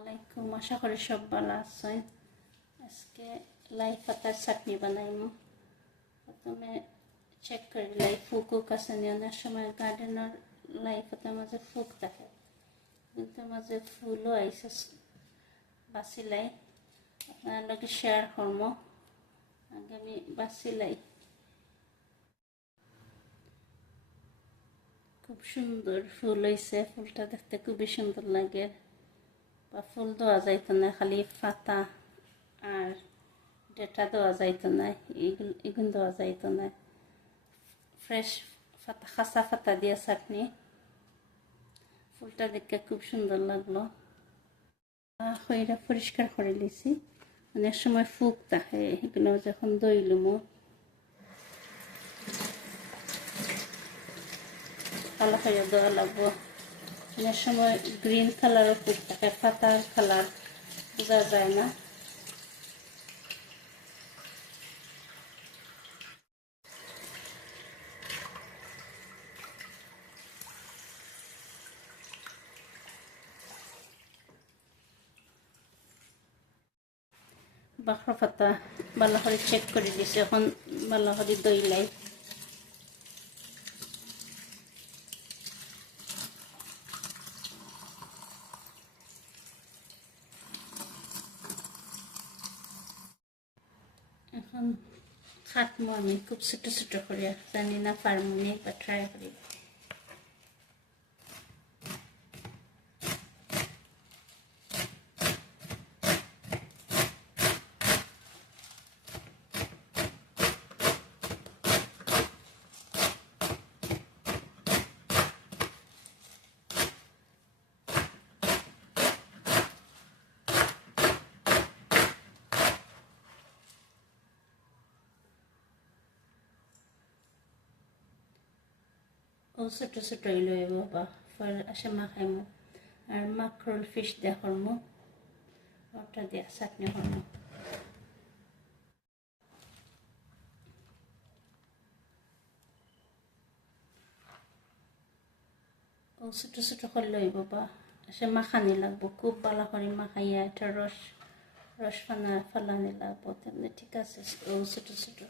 আলাইকুম, আশা করি সব ভালো আছেন। আজকে লাই পাতার চাটনি বানাইমু। প্রথমে চেক করে লাই ফুকুক আছে নি। অনেক সময় গার্ডেনের লাই পাতার মাঝে ফুক থাকে কিন্তু মাঝে ফুলও আইসে বাসি লাই। আপনার শেয়ার করব আগে আমি বাসি লাই। খুব সুন্দর ফুল হয়েছে ফুলটা দেখতে খুবই সুন্দর লাগে। বা ফুল দেওয়া যাইতো না, খালি পাতা আর ডেটা দেওয়া যাইতো না, এগুলো দেওয়া যাইতো না। ফ্রেশ পাতা খাসা পাতা দিয়ে চাটনি। ফুলটা দেখতে খুব সুন্দর লাগল। খইরা পরিষ্কার করে লিছি অনেক সময় ফুক থাকে এগুলো যখন দইলুমো কালো করে দেওয়া লাগবো। অনেক সময় গ্রিন কালারও ফুল থাকে, পাতার কালার বোঝা যায় না। বাখর পাতা ভালো করে চেক করে দিছে এখন ভালো করে দইলাই এখন খাটমো আমি খুব ছোট ছোট করে জানি না পারমুনি বা ট্রাই করি ছোট ছোট লইব বা ফল আসে মাখাইম আর মাকরোল ফিশ দিয়ে করম ওটা দিয়ে চাটনি করম ছোট ছোট করে লইব বা আসে মাখানি লাগবো খুব ভালো করে মাখাইয়া এটা রস রস ফানা ফালানি লাগবো তেমনি ঠিক আছে ছোট ছোট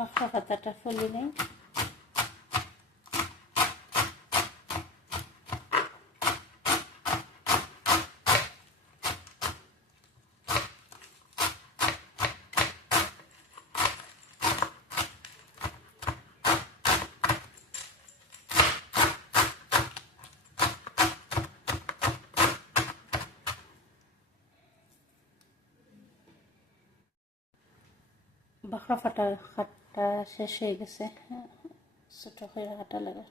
পাখা পাতাটা ফলি নেই। বাখরা ফাটা খাটটা শেষ হয়ে গেছে। ছোটো করে কাটা লাগে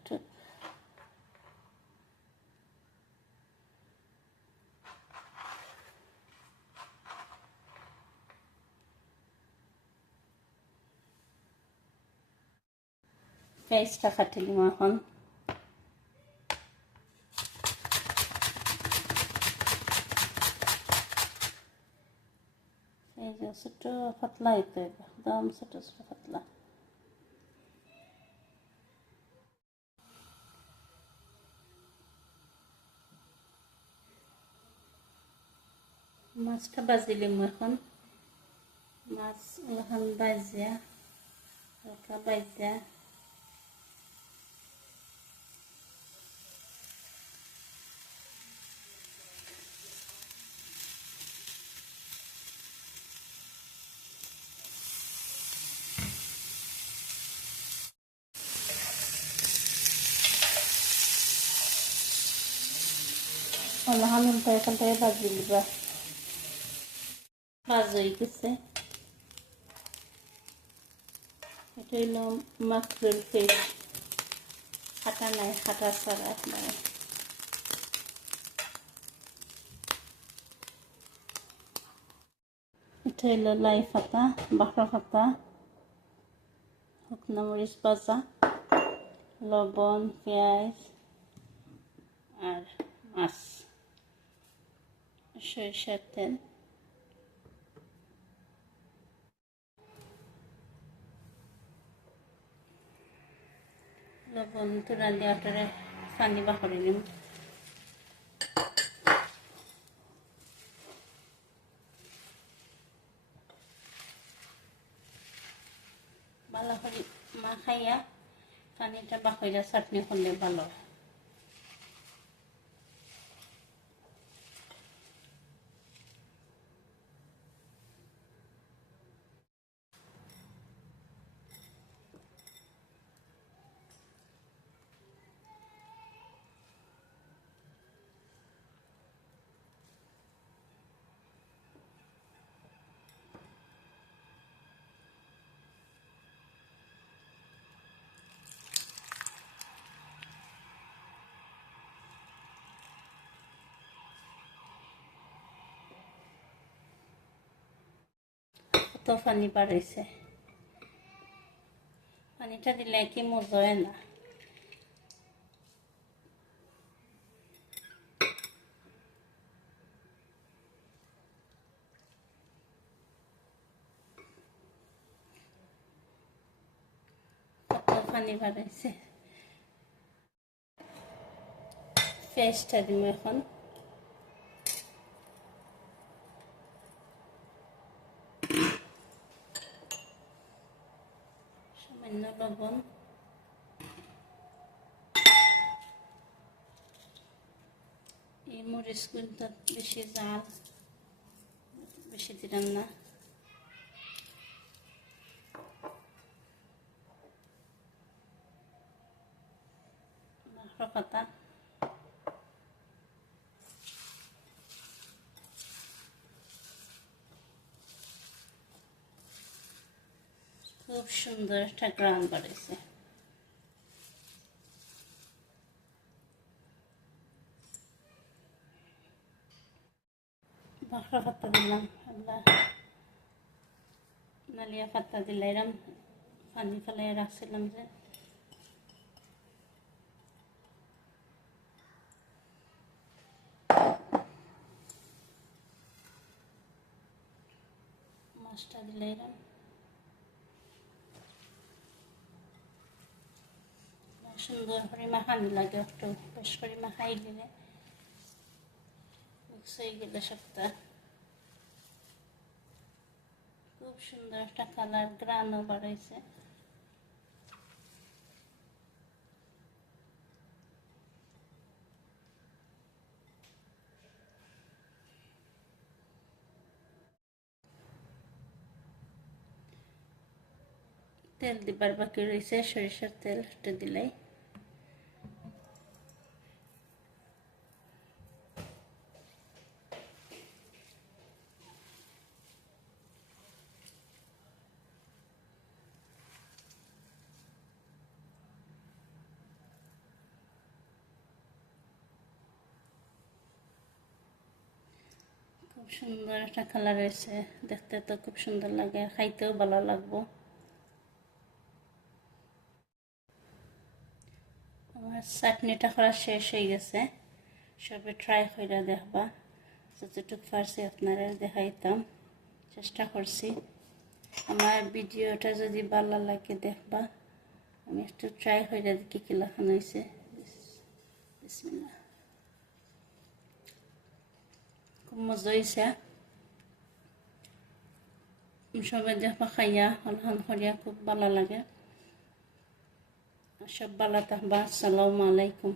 পেঁয়াজটা কাটিলাম এখন। এই যে ছোট পাতলা হইতে একদম ছোট ছোট পাতলা মাছটা বাজিলিম এখন মাছ এখন বাজিয়া হালকা বাজিয়া অলহান উল্টা এখান থেকে ভাজি লিবা ভাজ হয়ে গেছে এটা হইল মাকরুল ফিশ খাটা নাই খাটা ছাড়া একবারে এটা হইল লাই পাতা বাখরা পাতা শুকনা মরিচ ভাজা লবণ পেঁয়াজ আর মাছ সরিষার তেল লবণ তুলা দিয়ে পানি বা করে নিম ভালো করে মাখাইয়া পানিটা বাকইরা চাটনি করলে ভালো। কত পানি বাড়াইছে পানিটা দিলে কি মজা হয় না? পানি বাড়াইছে পেস্টটা দিব এখন। মরিচ কিন্তু বেশি জাল বেশি দিলাম না খুব সুন্দর একটা গ্রাম বাড়িছে বাঁকড়া পাতা দিলাম আল্লাহ নালিয়া পাতা দিলাম পানি ফেলাই রাখছিলাম যে মাছটা দিলাম সুন্দর করে মাখানি লাগে, একটু বেশ করে মাখাই দিলে। হয়ে সবটা খুব সুন্দর একটা কালার গ্রানও বাড়াইছে তেল দিবার বাকি রয়েছে সরিষার তেল এটা দিলাই সুন্দর একটা কালার হয়েছে দেখতে তো খুব সুন্দর লাগে, খাইতেও ভালো লাগবো। আমার চাটনিটা করা শেষ হয়ে গেছে। সবে ট্রাই করে দেখবা। যতটুকু পারছি আপনারা দেখাইতাম। চেষ্টা করছি। আমার ভিডিওটা যদি ভালো লাগে দেখবা। আমি একটু ট্রাই করে দেখি কি লাখানো হয়েছে বিসমিল্লাহ। খুব মজা হয়েছে সবাই দেখা খাইয়া হলহান করিয়া খুব ভালো লাগে সব ভালো থাকবা আসসালামু আলাইকুম